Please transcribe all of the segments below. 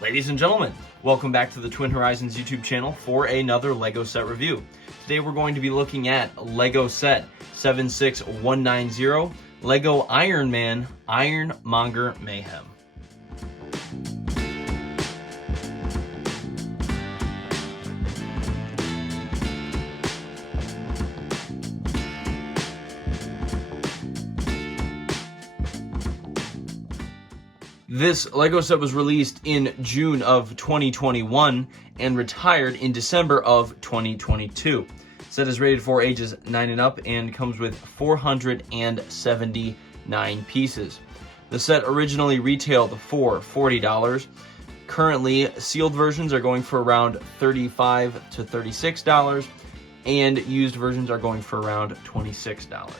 Ladies and gentlemen, welcome back to the Twin Horizons YouTube channel for another LEGO set review. Today we're going to be looking at LEGO set 76190, LEGO Iron Man Monger Mayhem. This LEGO set was released in June of 2021 and retired in December of 2022. The set is rated for ages 9 and up and comes with 479 pieces. The set originally retailed for $40. Currently, sealed versions are going for around $35 to $36, and used versions are going for around $26.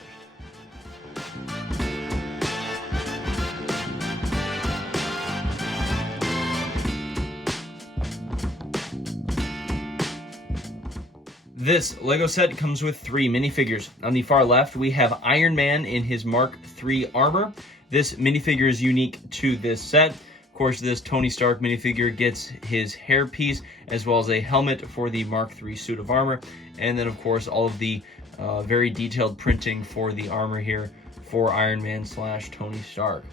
This LEGO set comes with 3 minifigures. On the far left, we have Iron Man in his Mark III armor. This minifigure is unique to this set. Of course, this Tony Stark minifigure gets his hairpiece as well as a helmet for the Mark III suit of armor. And then, of course, all of the very detailed printing for the armor here for Iron Man / Tony Stark.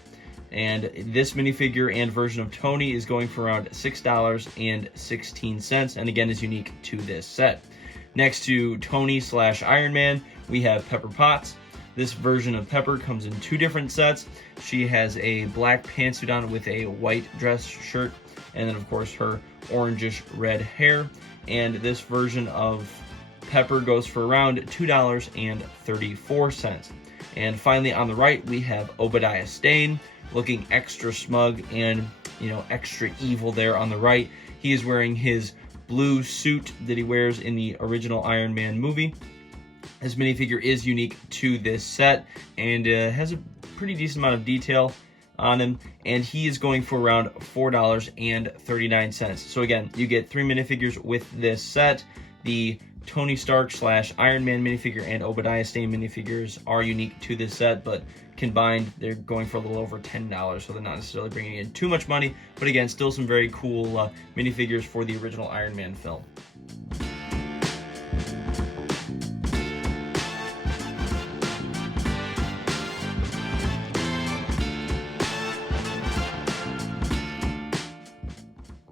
And this minifigure and version of Tony is going for around $6.16, and again is unique to this set. Next to Tony / Iron Man, we have Pepper Potts. This version of Pepper comes in 2 different sets. She has a black pantsuit on with a white dress shirt, and then of course her orangish red hair. And this version of Pepper goes for around $2.34. And finally on the right, we have Obadiah Stane, looking extra smug and, extra evil there on the right. He is wearing his blue suit that he wears in the original Iron Man movie. This minifigure is unique to this set and has a pretty decent amount of detail on him, and he is going for around $4.39. So again, you get 3 minifigures with this set. The Tony Stark / Iron Man minifigure and Obadiah Stane minifigures are unique to this set, but combined they're going for a little over $10, so they're not necessarily bringing in too much money, but again, still some very cool minifigures for the original Iron Man film.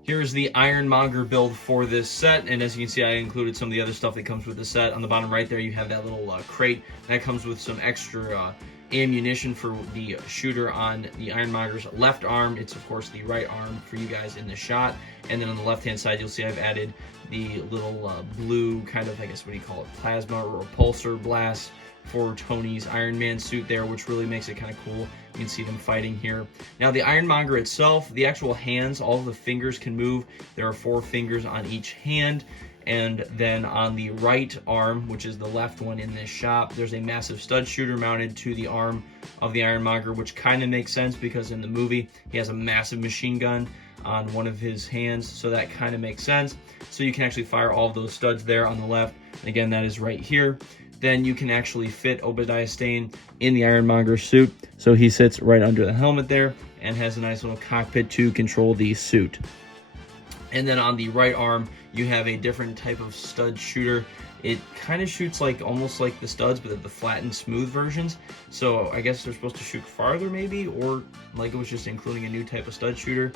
Here's the Ironmonger build for this set, and as you can see, I included some of the other stuff that comes with the set. On the bottom right there, you have that little crate that comes with some extra ammunition for the shooter on the Ironmonger's left arm. It's of course the right arm for you guys in the shot, and then on the left-hand side, you'll see I've added the little blue kind of, I guess, what do you call it, plasma or repulsor blast for Tony's Iron Man suit there, which really makes it kind of cool. You can see them fighting here. Now the Ironmonger itself, the actual hands, all of the fingers can move. There are 4 fingers on each hand. And then on the right arm, which is the left one in this shop, there's a massive stud shooter mounted to the arm of the Ironmonger, which kind of makes sense because in the movie, he has a massive machine gun on one of his hands, so that kind of makes sense. So you can actually fire all of those studs there on the left. Again, that is right here. Then you can actually fit Obadiah Stane in the Ironmonger suit. So he sits right under the helmet there and has a nice little cockpit to control the suit. And then on the right arm, you have a different type of stud shooter. It kind of shoots like almost like the studs, but the flat and smooth versions. So I guess they're supposed to shoot farther maybe, or like it was just including a new type of stud shooter.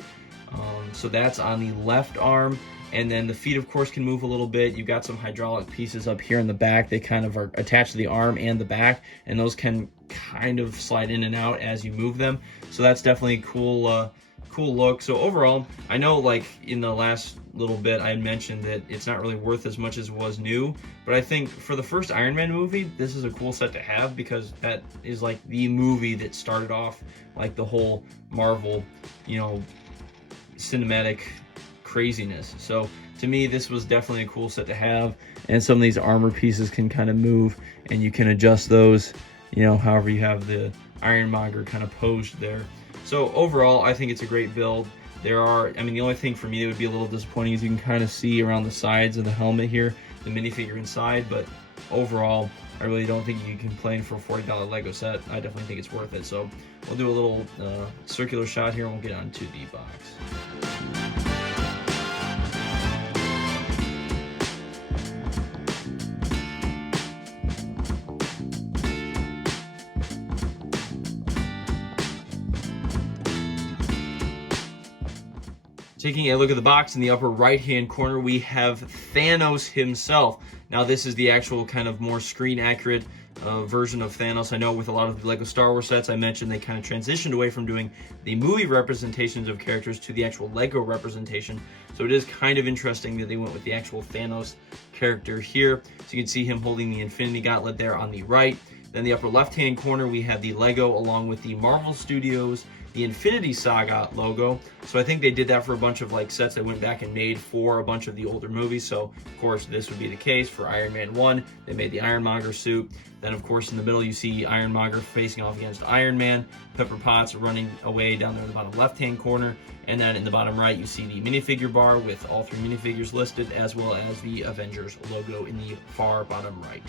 So that's on the left arm. And then the feet, of course, can move a little bit. You've got some hydraulic pieces up here in the back. They kind of are attached to the arm and the back, and those can kind of slide in and out as you move them. So that's definitely a cool look. So overall, I know like in the last little bit I mentioned that it's not really worth as much as it was new, but I think for the first Iron Man movie, this is a cool set to have because that is like the movie that started off like the whole Marvel, cinematic craziness. So to me, this was definitely a cool set to have, and some of these armor pieces can kind of move, and you can adjust those, however you have the Ironmonger kind of posed there. So overall, I think it's a great build. The only thing for me that would be a little disappointing is you can kind of see around the sides of the helmet here, the minifigure inside, but overall, I really don't think you can complain for a $40 Lego set. I definitely think it's worth it. So we'll do a little circular shot here and we'll get onto the box. Taking a look at the box, in the upper right-hand corner, we have Thanos himself. Now, this is the actual kind of more screen-accurate version of Thanos. I know with a lot of the LEGO Star Wars sets, I mentioned they kind of transitioned away from doing the movie representations of characters to the actual LEGO representation. So it is kind of interesting that they went with the actual Thanos character here. So you can see him holding the Infinity Gauntlet there on the right. Then the upper left-hand corner, we have the LEGO along with the Marvel Studios, the Infinity Saga logo. So I think they did that for a bunch of like sets that went back and made for a bunch of the older movies. So of course this would be the case for Iron Man 1. They made the Ironmonger suit. Then of course in the middle you see Ironmonger facing off against Iron Man. Pepper Potts running away down there in the bottom left-hand corner. And then in the bottom right you see the minifigure bar with all 3 minifigures listed, as well as the Avengers logo in the far bottom right.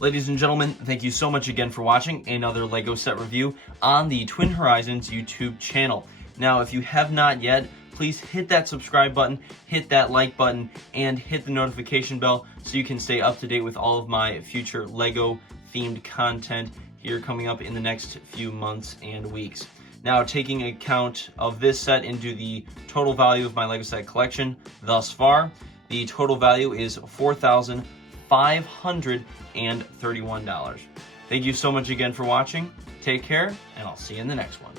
Ladies and gentlemen, thank you so much again for watching another LEGO set review on the Twin Horizons YouTube channel. Now, if you have not yet, please hit that subscribe button, hit that like button, and hit the notification bell so you can stay up to date with all of my future LEGO themed content here coming up in the next few months and weeks. Now, taking account of this set into the total value of my LEGO set collection thus far, the total value is $4,531. Thank you so much again for watching. Take care, and I'll see you in the next one.